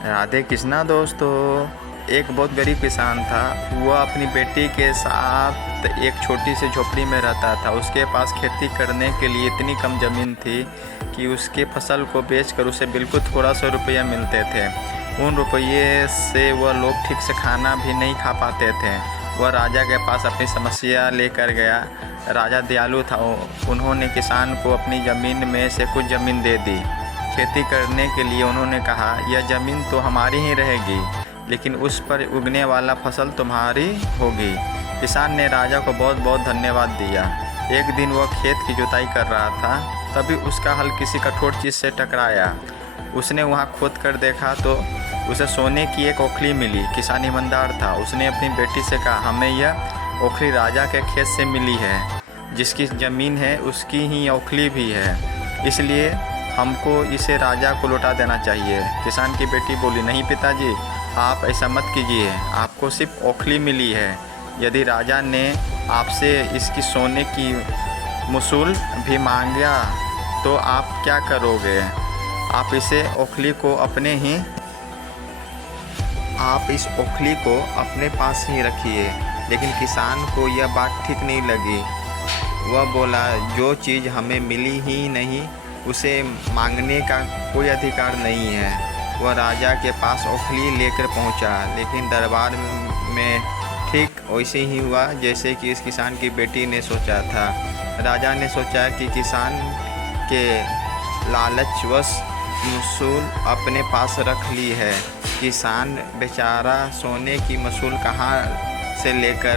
राधे कृष्णा दोस्तों। एक बहुत गरीब किसान था। वह अपनी बेटी के साथ एक छोटी सी झोपड़ी में रहता था। उसके पास खेती करने के लिए इतनी कम ज़मीन थी कि उसके फसल को बेचकर उसे बिल्कुल थोड़ा सा रुपया मिलते थे। उन रुपये से वह लोग ठीक से खाना भी नहीं खा पाते थे। वह राजा के पास अपनी समस्या लेकर गया। राजा दयालु था। उन्होंने किसान को अपनी ज़मीन में से कुछ ज़मीन दे दी खेती करने के लिए। उन्होंने कहा, यह ज़मीन तो हमारी ही रहेगी, लेकिन उस पर उगने वाला फसल तुम्हारी होगी। किसान ने राजा को बहुत बहुत धन्यवाद दिया। एक दिन वह खेत की जुताई कर रहा था, तभी उसका हल किसी कठोर चीज़ से टकराया। उसने वहां खोद कर देखा तो उसे सोने की एक ओखली मिली। किसान ईमानदार था। उसने अपनी बेटी से कहा, हमें यह ओखली राजा के खेत से मिली है। जिसकी ज़मीन है उसकी ही ओखली भी है, इसलिए हमको इसे राजा को लौटा देना चाहिए। किसान की बेटी बोली, नहीं पिताजी, आप ऐसा मत कीजिए। आपको सिर्फ ओखली मिली है। यदि राजा ने आपसे इसकी सोने की मूसूल भी मांगा तो आप क्या करोगे? आप इस ओखली को अपने पास ही रखिए। लेकिन किसान को यह बात ठीक नहीं लगी। वह बोला, जो चीज़ हमें मिली ही नहीं उसे मांगने का कोई अधिकार नहीं है। वह राजा के पास ओखली लेकर पहुंचा, लेकिन दरबार में ठीक वैसे ही हुआ जैसे कि इस किसान की बेटी ने सोचा था। राजा ने सोचा कि किसान के लालचवश मूसूल अपने पास रख ली है। किसान बेचारा सोने की मूसूल कहाँ से लेकर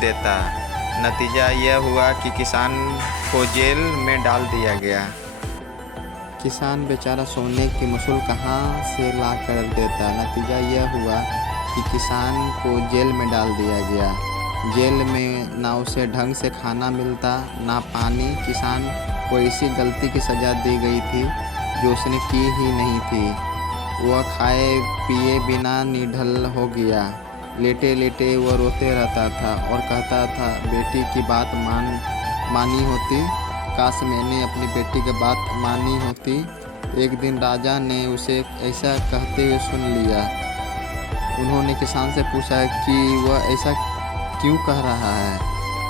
देता। नतीजा यह हुआ कि किसान को जेल में डाल दिया गया। किसान बेचारा सोने की मूसूल कहाँ से ला कर देता। नतीजा यह हुआ कि किसान को जेल में डाल दिया गया। जेल में ना उसे ढंग से खाना मिलता, ना पानी। किसान को ऐसी गलती की सज़ा दी गई थी जो उसने की ही नहीं थी। वह खाए पिए बिना निढल हो गया। लेटे लेटे वह रोते रहता था और कहता था, बेटी की बात मानी होती, काश मैंने अपनी बेटी की बात मानी होती। एक दिन राजा ने उसे ऐसा कहते हुए सुन लिया। उन्होंने किसान से पूछा कि वह ऐसा क्यों कह रहा है।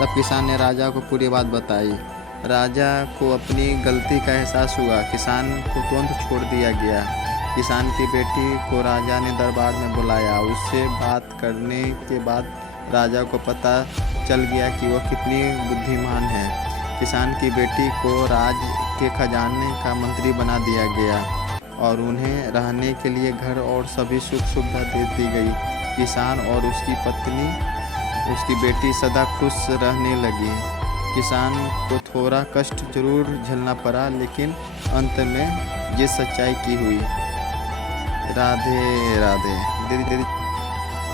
तब किसान ने राजा को पूरी बात बताई। राजा को अपनी गलती का एहसास हुआ। किसान को तुरंत छोड़ दिया गया। किसान की बेटी को राजा ने दरबार में बुलाया। उससे बात करने के बाद राजा को पता चल गया कि वह कितनी बुद्धिमान है। किसान की बेटी को राज के खजाने का मंत्री बना दिया गया और उन्हें रहने के लिए घर और सभी सुख सुविधा दे दी गई। किसान और उसकी पत्नी, उसकी बेटी सदा खुश रहने लगी। किसान को थोड़ा कष्ट जरूर झेलना पड़ा, लेकिन अंत में ये सच्चाई की हुई। राधे राधे। धीरे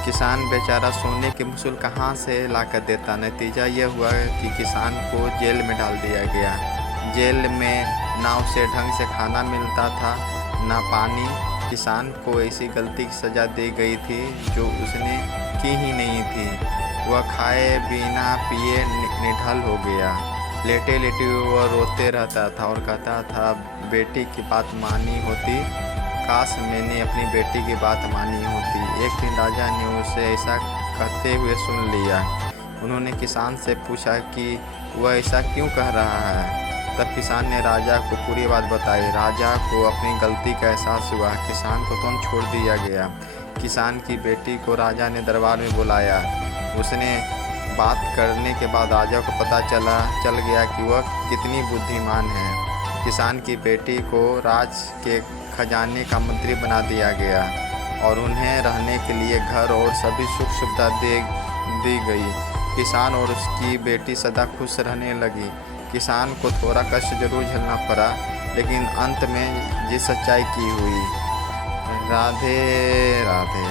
किसान बेचारा सोने की मूसूल कहाँ से ला कर देता। नतीजा यह हुआ कि किसान को जेल में डाल दिया गया। जेल में ना उसे ढंग से खाना मिलता था, ना पानी। किसान को ऐसी गलती की सज़ा दी गई थी जो उसने की ही नहीं थी। वह खाए बिना पिए निढल हो गया। लेटे लेटे वह रोते रहता था और कहता था, बेटी की बात मानी होती, काश मैंने अपनी बेटी की बात मानी होती। एक दिन राजा ने उसे ऐसा कहते हुए सुन लिया। उन्होंने किसान से पूछा कि वह ऐसा क्यों कह रहा है। तब किसान ने राजा को पूरी बात बताई। राजा को अपनी गलती का एहसास हुआ। किसान को तुरंत छोड़ दिया गया। किसान की बेटी को राजा ने दरबार में बुलाया। उसने बात करने के बाद राजा को पता चल गया कि वह कितनी बुद्धिमान है। किसान की बेटी को राज के खजाने का मंत्री बना दिया गया और उन्हें रहने के लिए घर और सभी सुख सुविधा दी गई। किसान और उसकी बेटी सदा खुश रहने लगी। किसान को थोड़ा कष्ट जरूर झेलना पड़ा, लेकिन अंत में ये सच्चाई की हुई। राधे राधे।